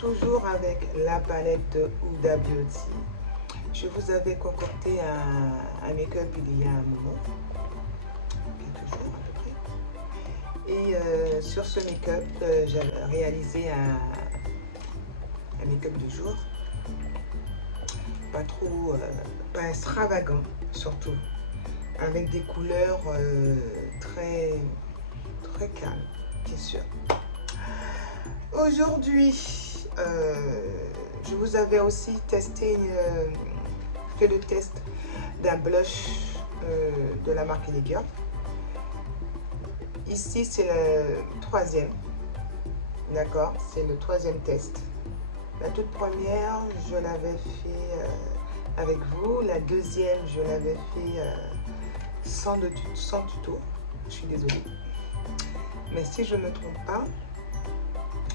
toujours avec la palette de Huda Beauty. Je vous avais concocté un make-up il y a un moment, quelques jours à peu près. Et sur ce make-up, j'avais réalisé un make-up de jour. Pas trop, pas extravagant surtout, avec des couleurs très calmes, bien sûr. Aujourd'hui, je vous avais aussi testé, fait le test d'un blush de la marque Elegant. Ici, c'est le troisième, d'accord? C'est le troisième test. La toute première, je l'avais fait avec vous. La deuxième, je l'avais fait sans tuto. Je suis désolée. Mais si je ne me trompe pas,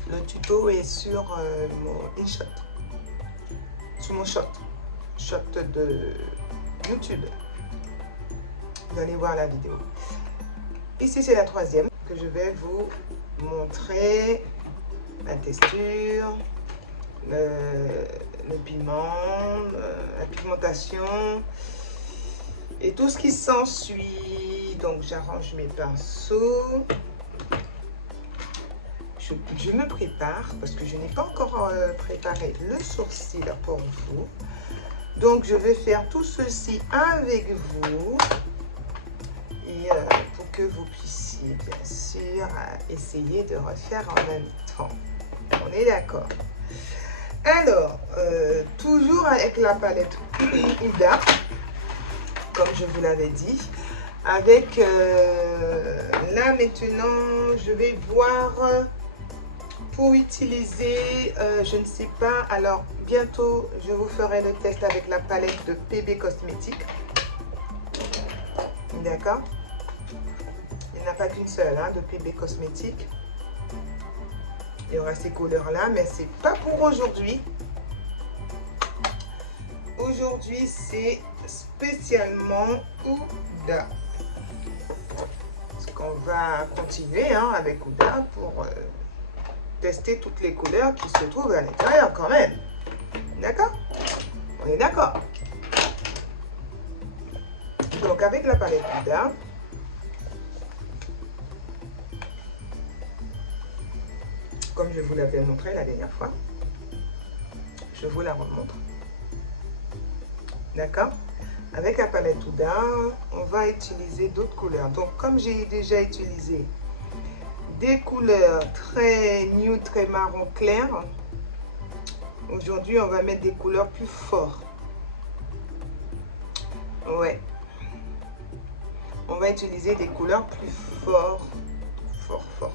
le tuto est sur mon InShot. Sur mon shot de YouTube. Vous allez voir la vidéo. Ici, c'est la troisième que je vais vous montrer la texture, le pigment, la pigmentation et tout ce qui s'ensuit. Donc j'arrange mes pinceaux, je me prépare parce que je n'ai pas encore préparé le sourcil pour vous. Donc je vais faire tout ceci avec vous et pour que vous puissiez bien sûr essayer de refaire en même temps. On est d'accord? Alors, toujours avec la palette Huda, comme je vous l'avais dit. Avec là maintenant, je vais voir pour utiliser, je ne sais pas, alors bientôt je vous ferai le test avec la palette de PB Cosmétiques. D'accord? Il n'y en a pas qu'une seule de PB Cosmétiques. Il y aura ces couleurs-là, mais c'est pas pour aujourd'hui. Aujourd'hui, c'est spécialement Huda. Parce qu'on va continuer avec Huda pour tester toutes les couleurs qui se trouvent à l'intérieur quand même. D'accord? On est d'accord? Donc, avec la palette Huda, comme je vous l'avais montré la dernière fois, je vous la remontre. D'accord? Avec la palette Huda, on va utiliser d'autres couleurs. Donc, comme j'ai déjà utilisé des couleurs très nude, très marron clair, aujourd'hui, on va mettre des couleurs plus fortes. Ouais. On va utiliser des couleurs plus fortes. Fort.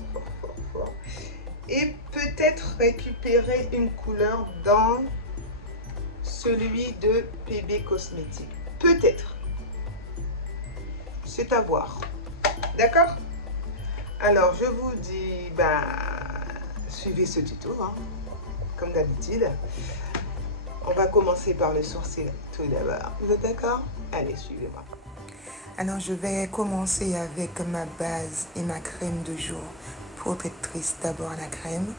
Et peut-être récupérer une couleur dans celui de PB Cosmétiques. Peut-être. C'est à voir. D'accord? Alors, je vous dis, suivez ce tuto, comme d'habitude. On va commencer par le sourcil tout d'abord. Vous êtes d'accord? Allez, suivez-moi. Alors, je vais commencer avec ma base et ma crème de jour protectrice. D'abord la crème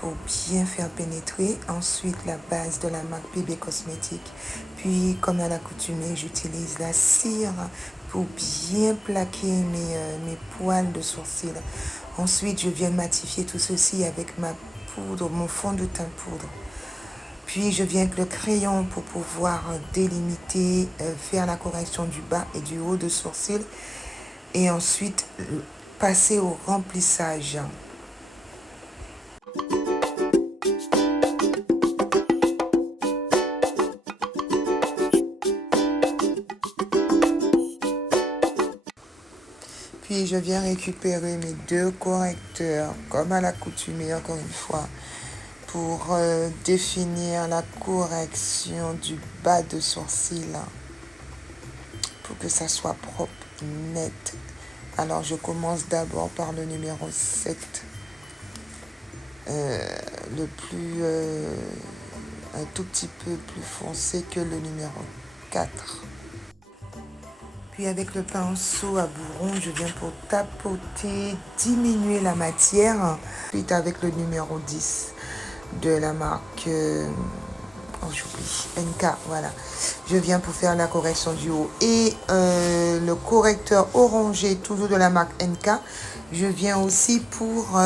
pour bien faire pénétrer. Ensuite, la base de la marque PB Cosmétiques. Puis, comme à l'accoutumée, j'utilise la cire pour bien plaquer mes poils de sourcils. Ensuite, je viens matifier tout ceci avec ma poudre, mon fond de teint poudre. Puis, je viens avec le crayon pour pouvoir délimiter, faire la correction du bas et du haut de sourcil. Et ensuite, passer au remplissage. Puis je viens récupérer mes deux correcteurs, comme à l'accoutumée, encore une fois, pour définir la correction du bas de sourcil, pour que ça soit propre, net. Alors je commence d'abord par le numéro 7, le plus, un tout petit peu plus foncé que le numéro 4. Puis avec le pinceau à bourron, je viens pour tapoter, diminuer la matière. Ensuite avec le numéro 10, de la marque... oh, j'oublie. NK, voilà. Je viens pour faire la correction du haut. Et le correcteur orangé, toujours de la marque NK. Je viens aussi pour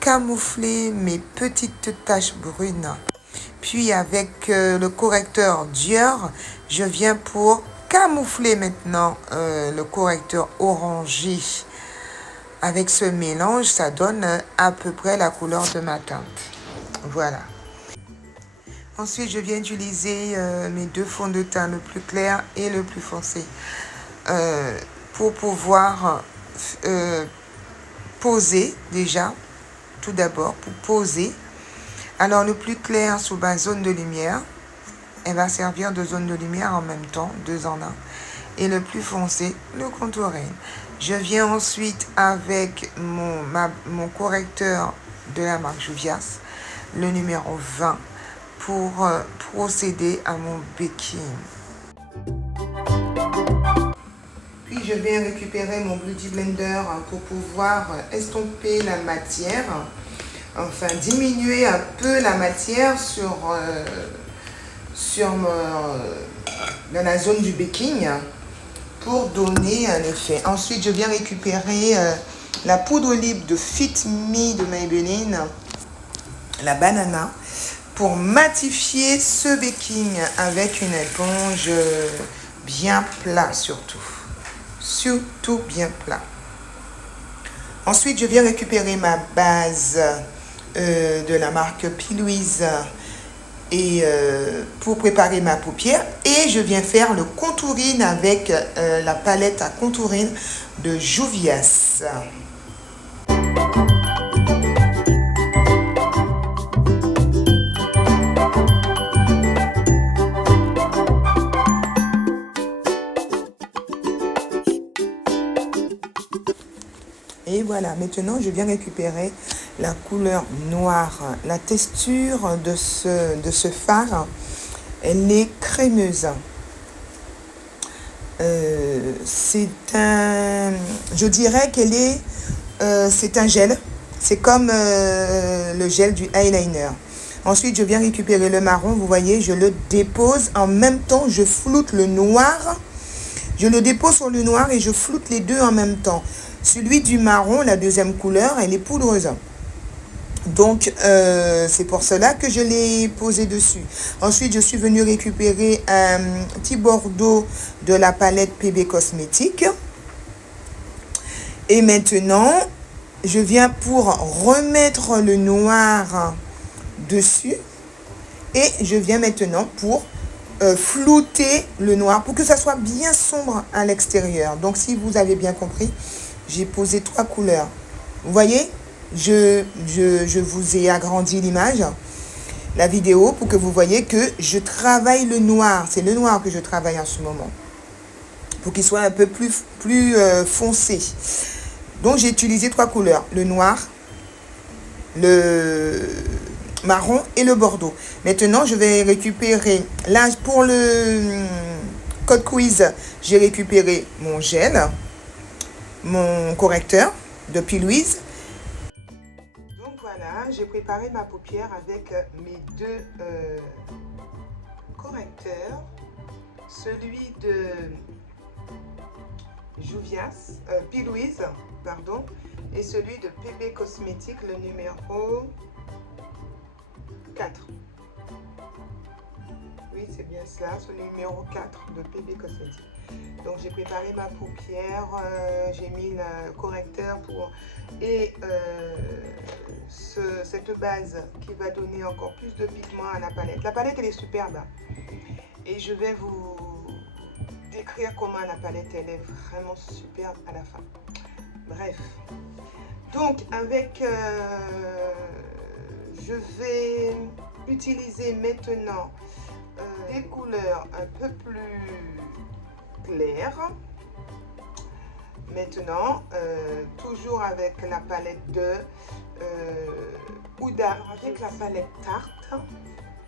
camoufler mes petites taches brunes. Puis avec le correcteur Dior, je viens pour camoufler maintenant le correcteur orangé. Avec ce mélange, ça donne à peu près la couleur de ma teinte. Voilà. Ensuite, je viens utiliser mes deux fonds de teint, le plus clair et le plus foncé, pour pouvoir poser déjà, tout d'abord, pour poser. Alors, le plus clair sous ma zone de lumière, elle va servir de zone de lumière en même temps, 2 en 1. Et le plus foncé, le contouring. Je viens ensuite avec mon correcteur de la marque Juvias, le numéro 20, pour procéder à mon baking. Puis je vais récupérer mon Beauty Blender pour pouvoir estomper la matière, enfin diminuer un peu la matière dans la zone du baking pour donner un effet. Ensuite, je viens récupérer la poudre libre de Fit Me de Maybelline, la banana, pour matifier ce baking avec une éponge bien plat surtout. Surtout bien plat. Ensuite, je viens récupérer ma base de la marque P. Louise et pour préparer ma paupière. Et je viens faire le contouring avec la palette à contouring de Juvias. Et voilà, maintenant je viens récupérer la couleur noire. La texture de ce fard, elle est crémeuse. Je dirais qu'elle est, c'est un gel. C'est comme le gel du eyeliner. Ensuite, je viens récupérer le marron. Vous voyez, je le dépose. En même temps, je floute le noir. Je le dépose sur le noir et je floute les deux en même temps. Celui du marron, la deuxième couleur, elle est poudreuse. Donc, c'est pour cela que je l'ai posé dessus. Ensuite, je suis venue récupérer un petit bordeaux de la palette PB Cosmétiques. Et maintenant, je viens pour remettre le noir dessus. Et je viens maintenant pour flouter le noir pour que ça soit bien sombre à l'extérieur. Donc, si vous avez bien compris, j'ai posé 3 couleurs. Vous voyez, je vous ai agrandi l'image, la vidéo, pour que vous voyez que je travaille le noir. C'est le noir que je travaille en ce moment, pour qu'il soit un peu plus foncé. Donc, j'ai utilisé 3 couleurs. Le noir, le marron et le bordeaux. Maintenant, je vais récupérer, là, pour le code quiz, j'ai récupéré mon gel, mon correcteur de P. Louise. Donc voilà, j'ai préparé ma paupière avec mes deux correcteurs. Celui de Juvias, P. Louise, pardon, et celui de PB Cosmétiques, le numéro 4. Oui, c'est bien cela, ce numéro 4 de PB Cosmétiques. Donc j'ai préparé ma paupière, j'ai mis le correcteur et cette base qui va donner encore plus de pigment à la palette. La palette elle est superbe et je vais vous décrire comment la palette elle est vraiment superbe à la fin. Bref, donc avec je vais utiliser maintenant des couleurs un peu plus claires. Maintenant, toujours avec la palette de Huda, avec la palette Tarte,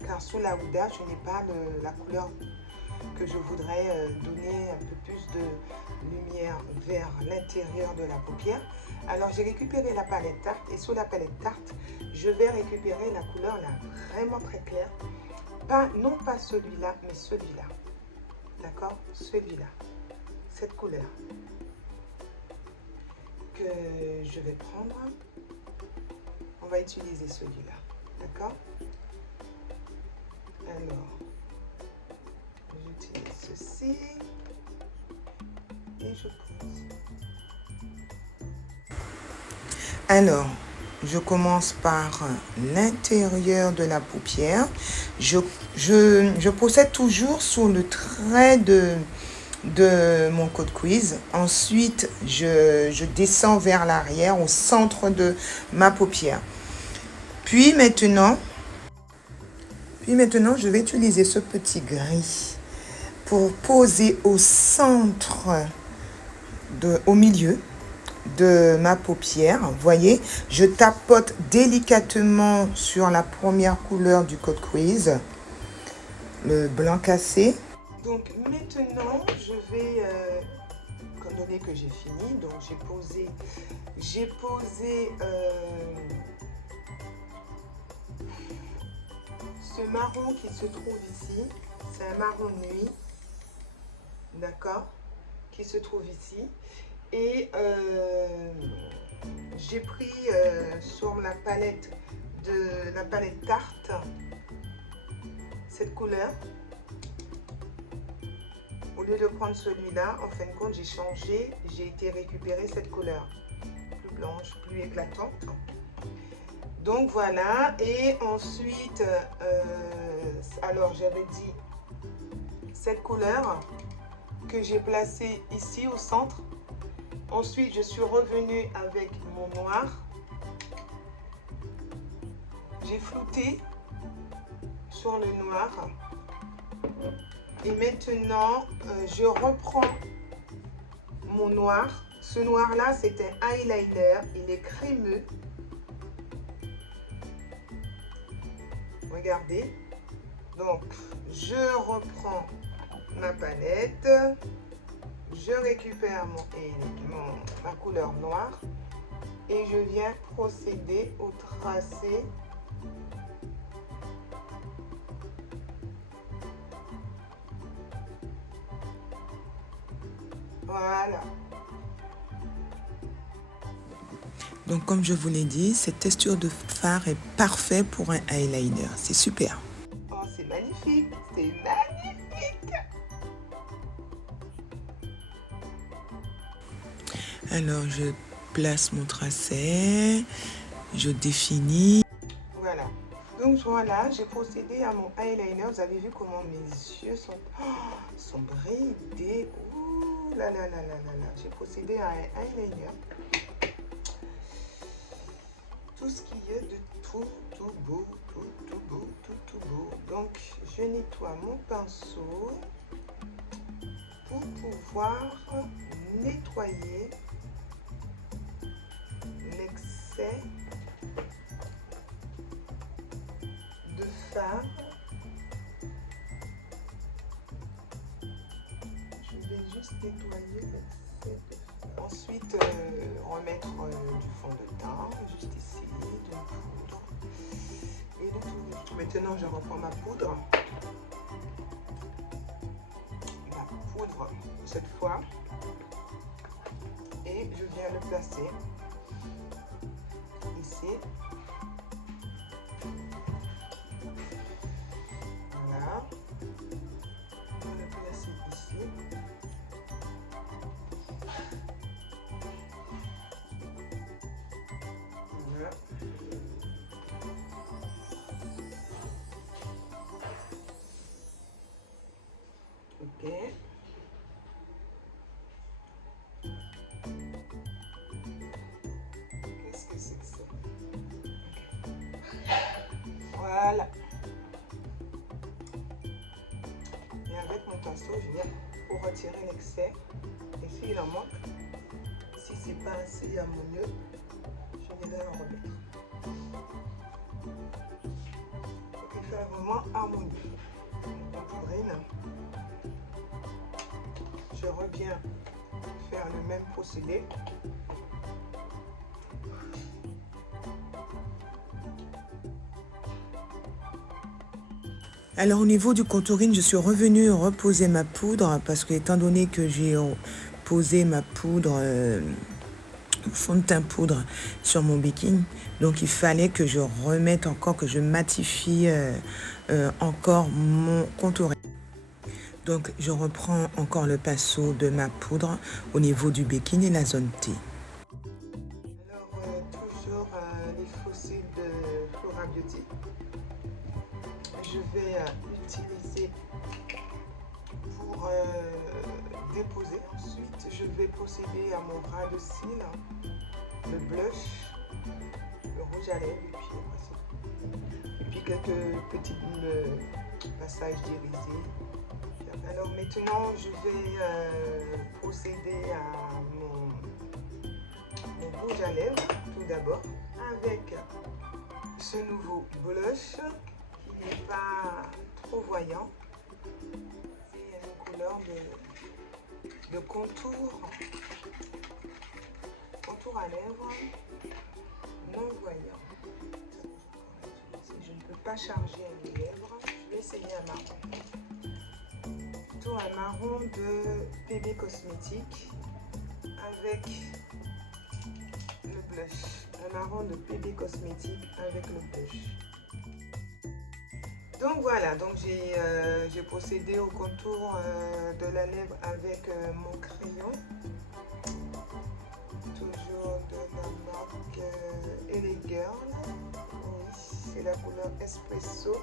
car sous la Huda, je n'ai pas la couleur que je voudrais donner un peu plus de lumière vers l'intérieur de la paupière. Alors, j'ai récupéré la palette tarte et sur la palette tarte, je vais récupérer la couleur là, vraiment très claire. Non pas celui-là, mais celui-là. D'accord? Celui-là. Cette couleur que je vais prendre. On va utiliser celui-là. D'accord? Alors, j'utilise ceci et je pose. Alors, je commence par l'intérieur de la paupière. Je procède toujours sur le trait de mon code quiz. Ensuite, je descends vers l'arrière, au centre de ma paupière. Puis maintenant, je vais utiliser ce petit gris pour poser au centre, au milieu de ma paupière. Vous voyez, je tapote délicatement sur la première couleur du code quiz, le blanc cassé. Donc maintenant, je vais, étant donné que j'ai fini, donc j'ai posé ce marron qui se trouve ici. C'est un marron nuit, d'accord, qui se trouve ici. Et j'ai pris sur la palette tarte cette couleur. Au lieu de prendre celui-là, en fin de compte, j'ai changé, j'ai été récupérer cette couleur plus blanche, plus éclatante. Donc voilà, et ensuite, alors j'avais dit cette couleur que j'ai placée ici au centre. Ensuite, je suis revenue avec mon noir. J'ai flouté sur le noir. Et maintenant, je reprends mon noir. Ce noir-là, c'est un eyeliner. Il est crémeux. Regardez. Donc, je reprends ma palette. Je récupère ma couleur noire. Et je viens procéder au tracé . Voilà. Donc, comme je vous l'ai dit, cette texture de fard est parfaite pour un eyeliner. C'est super. Oh, c'est magnifique. C'est magnifique. Alors, je place mon tracé. Je définis. Voilà. Donc, voilà, j'ai procédé à mon eyeliner. Vous avez vu comment mes yeux sont bridés. Ouh là là là là là là. J'ai procédé à un eyeliner. Tout ce qu'il y a de tout beau, tout beau. Donc, je nettoie mon pinceau pour pouvoir nettoyer l'excès de fard. Je vais juste nettoyer l'excès de fard. Ensuite, remettre du fond de teint, juste ici, de la poudre et de tout. Maintenant, je reprends ma poudre. La poudre, cette fois. Et je viens le placer ici. Voilà. Je vais le placer ici. Voilà. Ok. Qu'est-ce que c'est que ça? Voilà. Et avec mon pinceau, je viens pour retirer l'excès. Et s'il en manque, si c'est pas assez harmonieux, je viendrai en remettre. Pour qu'il soit vraiment harmonieux. Donc, poudrine. Je reviens faire le même procédé. Alors au niveau du contouring, je suis revenue reposer ma poudre parce que étant donné que j'ai posé ma poudre, fond de teint poudre sur mon bikini, donc il fallait que je remette encore, que je matifie encore mon contouring. Donc je reprends encore le pinceau de ma poudre au niveau du bikini et la zone T. Alors toujours les fossiles de Flora Beauty. Je vais utiliser pour déposer. Ensuite, je vais procéder à mon ras de cils, le blush, le rouge à lèvres et puis quelques petits passages d'irisés. Alors maintenant, je vais procéder à mon rouge à lèvres tout d'abord avec ce nouveau blush qui n'est pas trop voyant. C'est une couleur de contour à lèvres non voyant. Je ne peux pas charger à mes lèvres. Je vais essayer un marron. Plutôt un marron de PB Cosmétique avec le blush. Un marron de PB Cosmétique avec le blush. Donc voilà, donc j'ai procédé au contour de la lèvre avec mon crayon. Toujours de la marque LA Girl. Oui, c'est la couleur Espresso.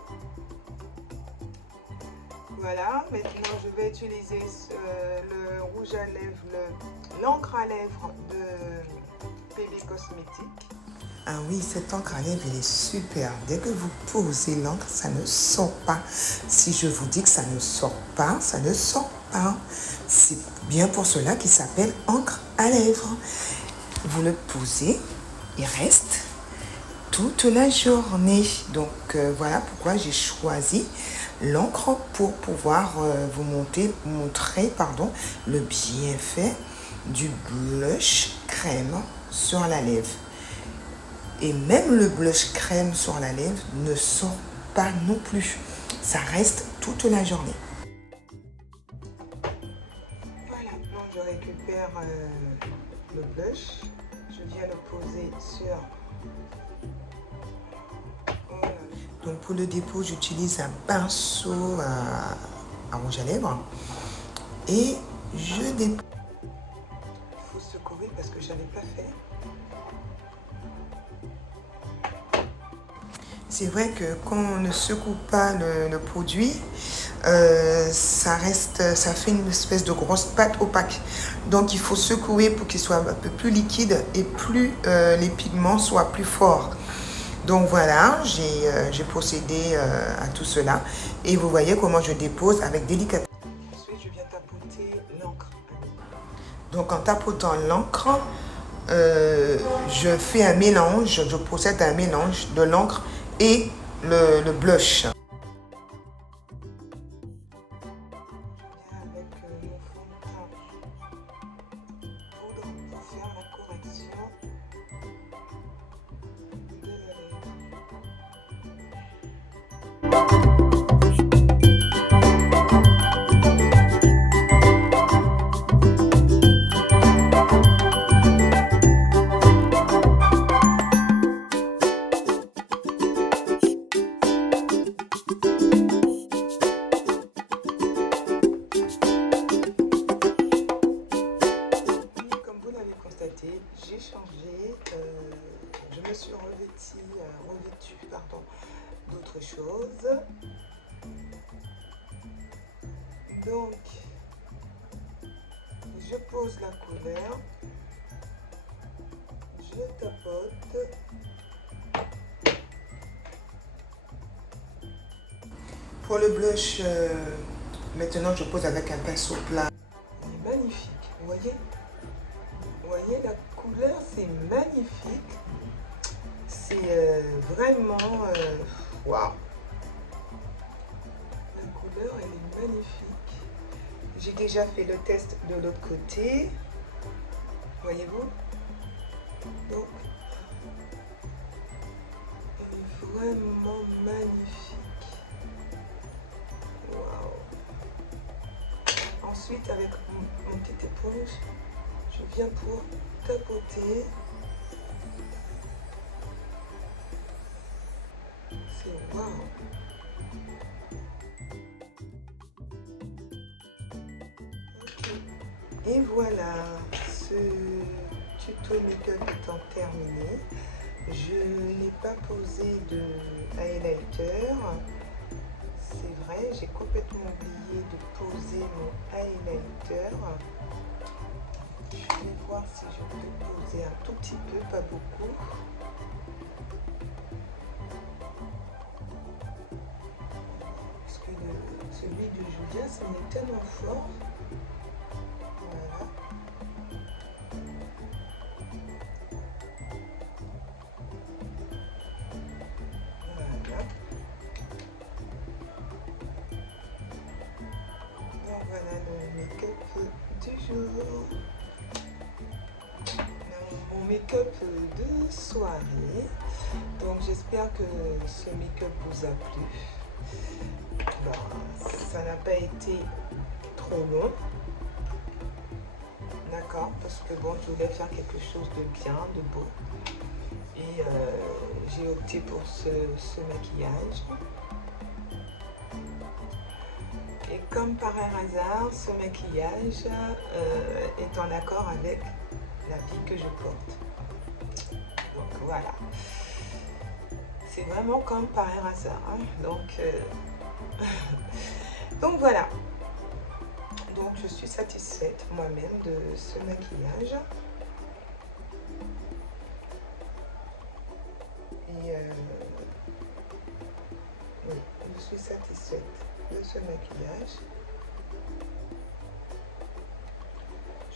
Voilà, maintenant je vais utiliser le rouge à lèvres, l'encre à lèvres de PB Cosmétique. Ah oui, cette encre à lèvres, elle est super. Dès que vous posez l'encre, ça ne sort pas. Si je vous dis que ça ne sort pas, ça ne sort pas. C'est bien pour cela qu'il s'appelle encre à lèvres. Vous le posez, il reste toute la journée. Donc voilà pourquoi j'ai choisi l'encre pour pouvoir vous montrer le bienfait du blush crème sur la lèvre. Et même le blush crème sur la lèvre ne sort pas non plus. Ça reste toute la journée. Voilà, donc je récupère le blush. Je viens le poser sur... Voilà. Donc pour le dépôt, j'utilise un pinceau à rouge à lèvres. Et je dépose. Il faut secouer parce que je n'avais pas fait. C'est vrai que quand on ne secoue pas le produit, ça fait une espèce de grosse pâte opaque. Donc il faut secouer pour qu'il soit un peu plus liquide et plus les pigments soient plus forts. Donc voilà, j'ai procédé à tout cela. Et vous voyez comment je dépose avec délicatesse. Ensuite, je viens tapoter l'encre. Donc en tapotant l'encre, je fais un mélange, je procède à un mélange de l'encre et le blush. Je viens avec mon fond de teint poudre pour faire la correction de la lèvre. J'ai changé, je me suis revêtue d'autres choses. Donc, je pose la couleur, je tapote. Pour le blush, maintenant je pose avec un pinceau plat. Il est magnifique, vous voyez? Vous voyez la couleur, c'est magnifique. C'est vraiment waouh. La couleur, elle est magnifique. J'ai déjà fait le test de l'autre côté. Voyez-vous? Donc, elle est vraiment magnifique. suite avec mon petite éponge, je viens pour tapoter. C'est waouh! Et voilà, ce tuto make-up étant terminé, je n'ai pas posé de highlighter. C'est vrai, j'ai complètement oublié de poser mon highlighter. Je vais voir si je peux poser un tout petit peu, pas beaucoup. Parce que celui de Julia, ça est tellement fort. Voilà. Voilà. Donc voilà le make-up du jour. Mon make-up de soirée. Donc j'espère que ce make-up vous a plu. Bon, ça n'a pas été trop long. D'accord, parce que bon, je voulais faire quelque chose de bien, de beau. Et j'ai opté pour ce maquillage. Et comme par un hasard, ce maquillage est en accord avec l'habit que je porte. Donc voilà. C'est vraiment comme par un hasard. Hein. Donc voilà. Donc je suis satisfaite moi-même de ce maquillage. Et oui, je suis satisfaite de ce maquillage.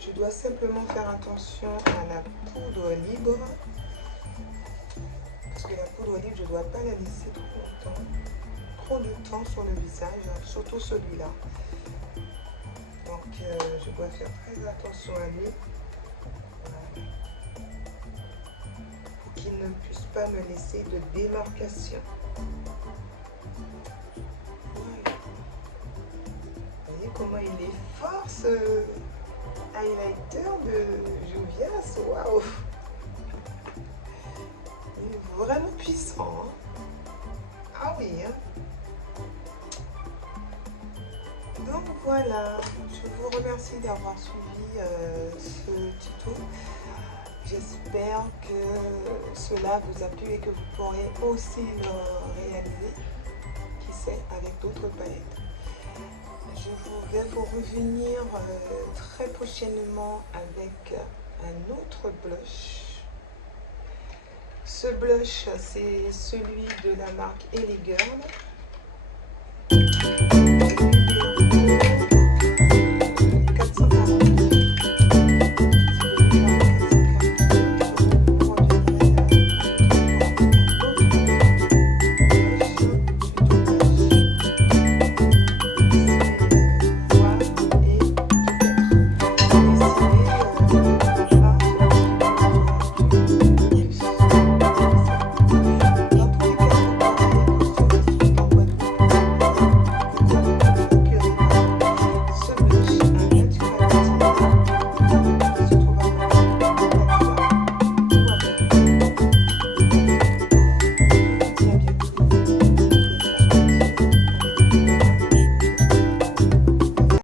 Je dois simplement faire attention à la poudre libre. Parce que la poudre libre, je ne dois pas la laisser trop de temps sur le visage, surtout celui-là. Donc je dois faire très attention à lui. Voilà. Pour qu'il ne puisse pas me laisser de démarcation. Voilà. Vous voyez comment il est fort ce highlighter de Juvia's. Waouh! Il est vraiment puissant. Hein? Ah oui, hein? Donc voilà, je vous remercie d'avoir suivi ce tuto. J'espère que cela vous a plu et que vous pourrez aussi le réaliser, qui sait, avec d'autres palettes. Je vais vous revenir très prochainement avec un autre blush. Ce blush, c'est celui de la marque Ellie Girl.